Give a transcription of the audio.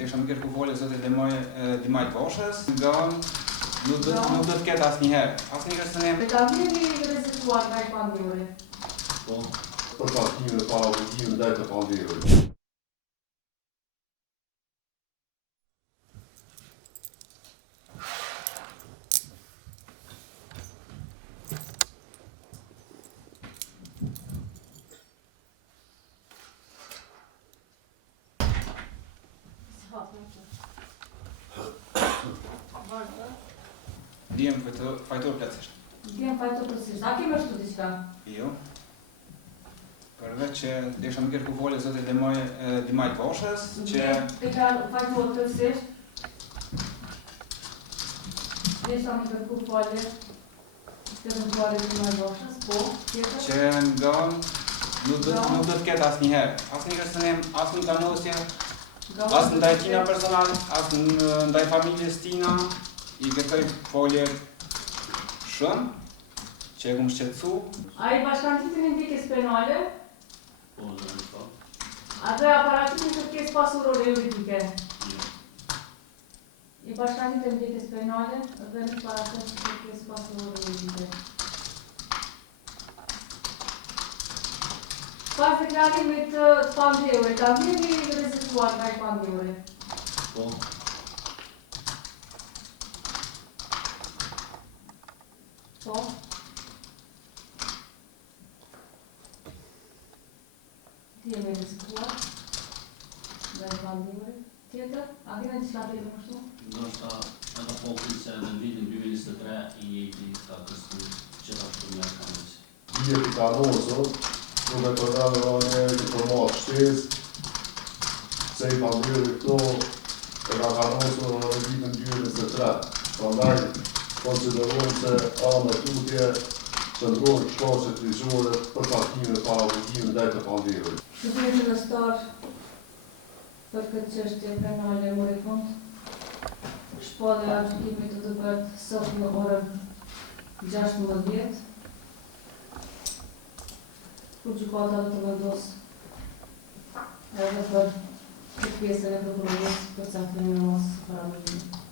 Desha më kërku folje zotit Dimaj Boshës, nga nuk do të ketë asnjëherë. Asnjëherë se ne. Ka vini rezultuar nga i pandjuri? Po, për takime pa obligime ndaj të pandjuri. Djem fajtor plotësisht. Djem fajtor plotësisht. A ke më shtu diçka? Jo. Përveç që desha më kërku folje zotit Dimaj Boshës, që Te ka fajtor plotësisht? Desha më kërku folje të eventuale Dimaj Boshës, po, tjetër? që nga nuk do të ketë asnjëherë. Asnjëherë se ne as në kanosje, as ndaj tina personal, as ndaj familjes tina, i kërkoj folje shumë, që e kum shqetësu. A i bashkantitin e ndikjes penale? Po, në po. Atë aparatin kërkesë pasurore juridike? Jo. I bashkantit e ndikjes penale dhe në paratë kërkesë pasurore juridike. Pas deklarimit të pandjuri, ka vini rezultuar nga i pandjuri? Po, Po. Ti e me rezultuar nga i pandjuri? Tjetër? A kene diçka të i mështu? Ndoshta edhe populli se në vitin 2023 i jeti ka kështu gjithashtu nga kanës. bie të kanosë, nuk e përrave rane të format shtesë, se i pandjuri këto e ka kanosë në vitin 2023. Prandaj, konsiderojmë se anë tutje qëndrojnë shkaqe kryqëzore për takime pa obligime ndaj të pandjuri. Shërbimi fillestar për këtë çështje penale mori fund. Shpallja e gjykimit do të bëhet sot në orën 16. Kur gjykata do të vendos edhe për këtë pjesën e prokurorisë për caktimin e mos paraburgimit.